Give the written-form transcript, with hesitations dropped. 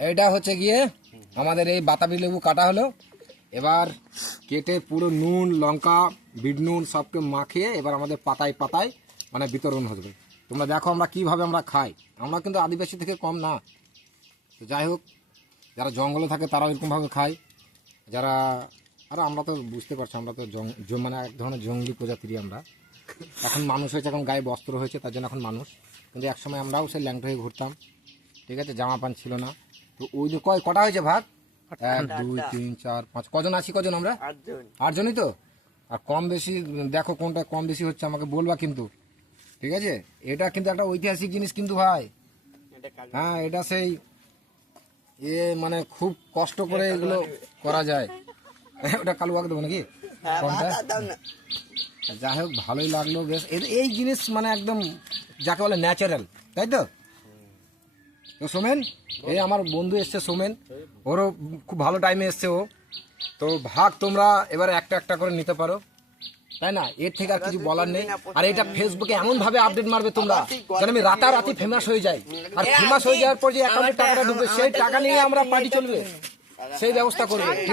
এইটা হচ্ছে গিয়ে আমাদের এই বাতাবি লেবু কাটা হলো। এবার কেটে পুরো নুন লঙ্কা বিট নুন সবকে মাখিয়ে এবার আমাদের পাতায় পাতায় মানে বিতরণ হবে। তোমরা দেখো আমরা কিভাবে আমরা খাই। আমরা কিন্তু আদিবাসী থেকে কম না। তো যাই হোক, যারা জঙ্গলে থাকে তারাও এরকমভাবে খায়। যারা আর আমরা তো বুঝতে পারছি, আমরা তো মানে এক ধরনের জঙ্গলি প্রজাতিরই আমরা। এখন মানুষ হয়েছে, এখন গায়ে বস্ত্র হয়েছে, তার জন্য এখন মানুষ। কিন্তু একসময় আমরাও সেই ল্যাংটা হয়ে ঘুরতাম, ঠিক আছে, জামা প্যান্ট ছিল না। তো ওই যে কটা হয়েছে ভাগ? 1 2 3 4 5 কজন আছি, কজন আমরা? 8 জনই তো। আর কম বেশি দেখো কোনটা কম বেশি হচ্ছে আমাকে বলবা কিন্তু, ঠিক আছে। এটা কিন্তু একটা ঐতিহাসিক জিনিস কিন্তু ভাই। হ্যাঁ, এটা সেই মানে খুব কষ্ট করে এগুলো করা যায়। ওটা কালু আগে দেবো নাকি? যাই হোক, ভালোই লাগলো বেশ। এই জিনিস মানে একদম যাকে বলে ন্যাচারাল, তাই তো? তো সোমেন, এই আমার বন্ধু এসছে সোমেন, ওরও খুব ভালো টাইমে এসছে ও। তো ভাগ তোমরা এবারে একটা একটা করে নিতে পারো, তাই না? এর থেকে আর কিছু বলার নেই। আর এটা ফেসবুকে এমন ভাবে আপডেট মারবে তোমরা যেন আমি রাতারাতি ফেমাস হয়ে যাই। আর ফেমাস হয়ে যাওয়ার পর যে অ্যাকাউন্টে টাকাটা ঢুকবে, সেই টাকা নিয়ে আমরা পার্টি চলবে, সেই ব্যবস্থা করবে, ঠিক আছে?